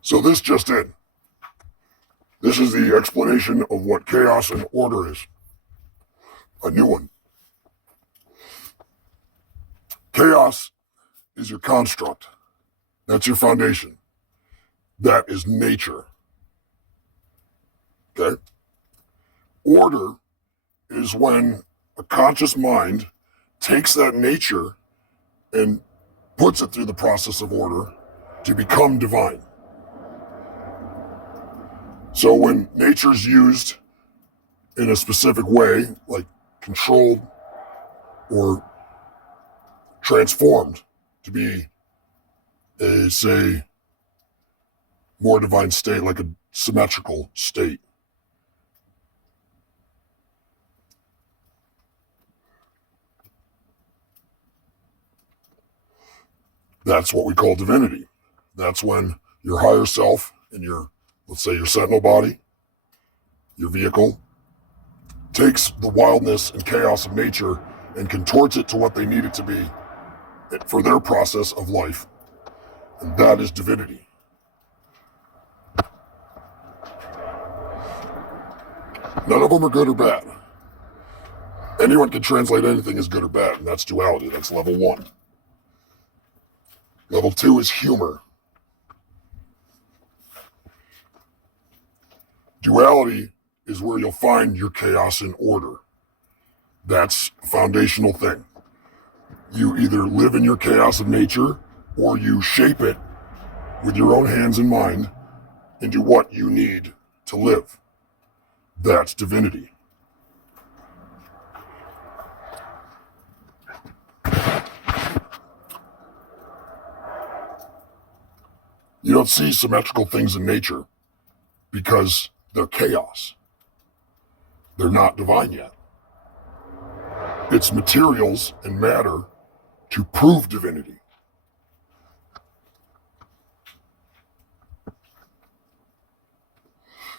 So this just in. This is the explanation of what chaos and order is. A new one. Chaos is your construct. That's your foundation. That is nature. Okay? Order is when a conscious mind takes that nature and puts it through the process of order to become divine. So when nature's used in a specific way, like controlled or transformed to be a, say, more divine state, like a symmetrical state, that's what we call divinity. That's when your higher self and your, let's say, your sentinel body, your vehicle, takes the wildness and chaos of nature and contorts it to what they need it to be for their process of life. And that is divinity. None of them are good or bad. Anyone can translate anything as good or bad, and that's duality. That's level 1. Level 2 is humor. Duality is where you'll find your chaos and order. That's a foundational thing. You either live in your chaos of nature or you shape it with your own hands and mind into what you need to live. That's divinity. You don't see symmetrical things in nature because they're chaos. They're not divine yet. It's materials and matter to prove divinity.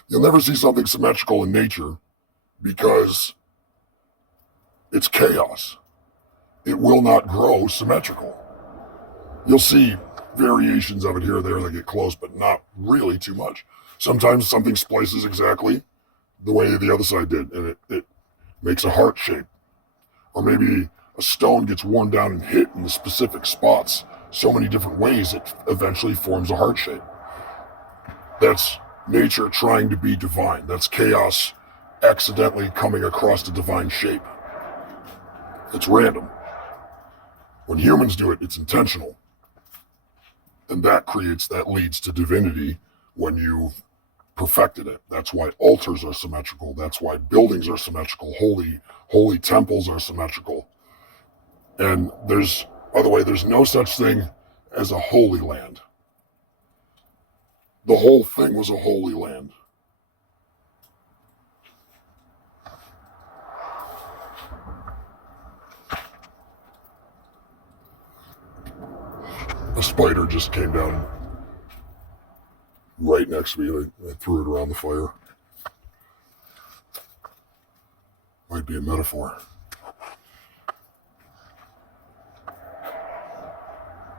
You'll never see something symmetrical in nature because it's chaos. It will not grow symmetrical. You'll see variations of it here or there that get close, but not really too much. Sometimes something splices exactly the way the other side did, and it makes a heart shape. Or maybe a stone gets worn down and hit in the specific spots so many different ways it eventually forms a heart shape. That's nature trying to be divine. That's chaos accidentally coming across a divine shape. It's random. When humans do it, it's intentional. And that leads to divinity when you've perfected it. That's why altars are symmetrical. That's why buildings are symmetrical. Holy temples are symmetrical. And by the way, there's no such thing as a holy land. The whole thing was a holy land. A spider just came down right next to me. I threw it around the fire. Might be a metaphor.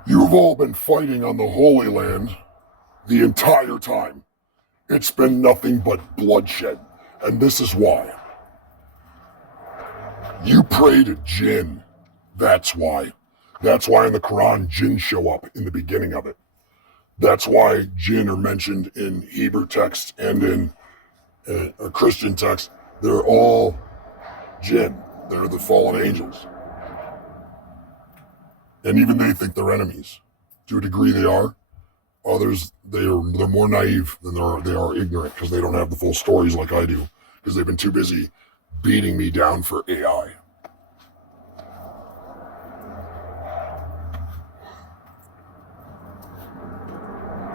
You've all been fighting on the Holy Land the entire time. It's been nothing but bloodshed, and this is why. You pray to jinn. That's why. That's why in the Quran, jinn show up in the beginning of it. That's why jinn are mentioned in Hebrew text and in a Christian text. They're all jinn. They're the fallen angels. And even they think they're enemies. To a degree they are. Others, they're more naive than they are ignorant because they don't have the full stories like I do because they've been too busy beating me down for AI.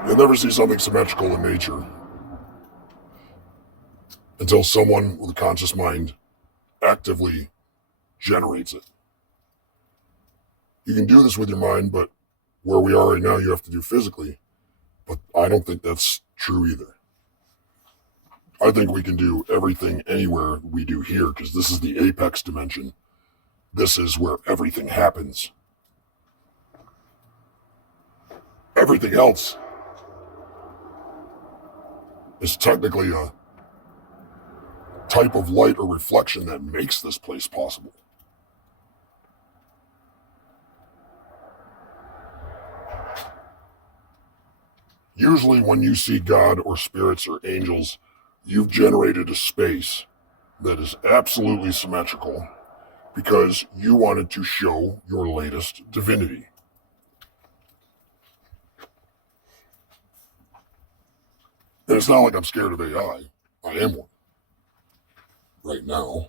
You'll never see something symmetrical in nature until someone with a conscious mind actively generates it. You can do this with your mind, but where we are right now, you have to do physically. But I don't think that's true either. I think we can do everything anywhere we do here because this is the apex dimension. This is where everything happens. Everything else is technically a type of light or reflection that makes this place possible. Usually when you see God or spirits or angels, you've generated a space that is absolutely symmetrical because you wanted to show your latest divinity. And it's not like I'm scared of AI. I am one right now.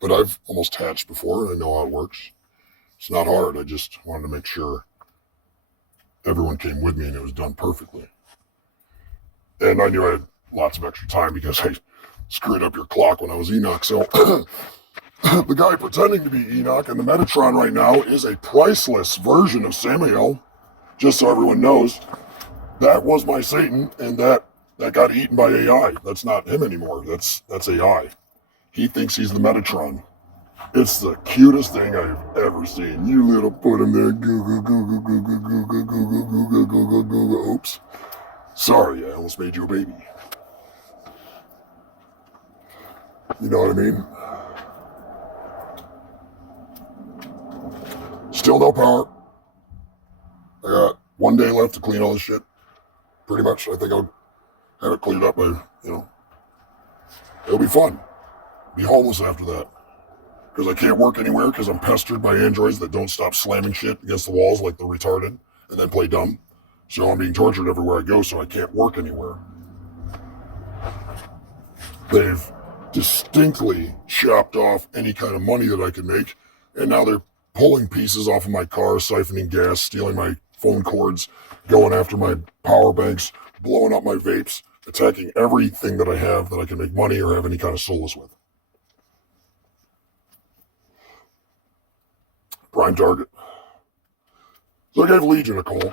But I've almost hatched before and I know how it works. It's not hard. I just wanted to make sure everyone came with me and it was done perfectly. And I knew I had lots of extra time because I screwed up your clock when I was Enoch. So the guy pretending to be Enoch and the Metatron right now is a priceless version of Samael. Just so everyone knows, that was my Satan, and that got eaten by AI. That's not him anymore. That's AI. He thinks he's the Metatron. It's the cutest thing I've ever seen. You little put him there. Oops. Sorry, I almost made you a baby. You know what I mean? Still no power. I got 1 day left to clean all this shit. Pretty much. I think I'll have it cleaned up by, it'll be fun. Be homeless after that. Because I can't work anywhere because I'm pestered by androids that don't stop slamming shit against the walls like they're retarded and then play dumb. So I'm being tortured everywhere I go, so I can't work anywhere. They've distinctly chopped off any kind of money that I could make, and now they're pulling pieces off of my car, siphoning gas, stealing my phone cords, going after my power banks, blowing up my vapes, attacking everything that I have that I can make money or have any kind of solace with. Prime target. So I gave Legion a call.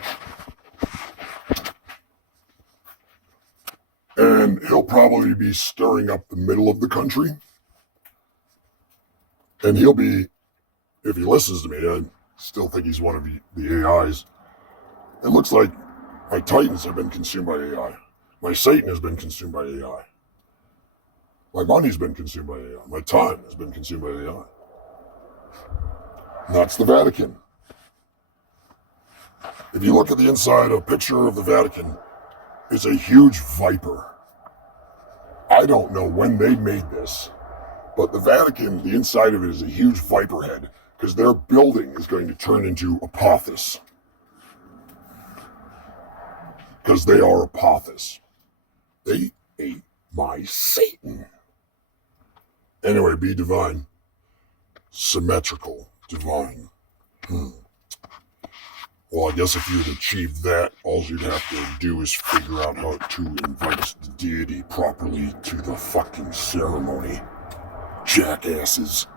And he'll probably be stirring up the middle of the country. And he'll be, if he listens to me, I still think he's one of the AIs. It looks like my Titans have been consumed by AI. My Satan has been consumed by AI. My money's been consumed by AI. My time has been consumed by AI. And that's the Vatican. If you look at the inside, a picture of the Vatican is a huge viper. I don't know when they made this, but the Vatican, the inside of it is a huge viper head because their building is going to turn into Apothis. Because they are Apothis. They ate my Satan. Anyway, be divine. Symmetrical. Divine. Well, I guess if you'd achieved that, all you'd have to do is figure out how to invite the deity properly to the fucking ceremony. Jackasses.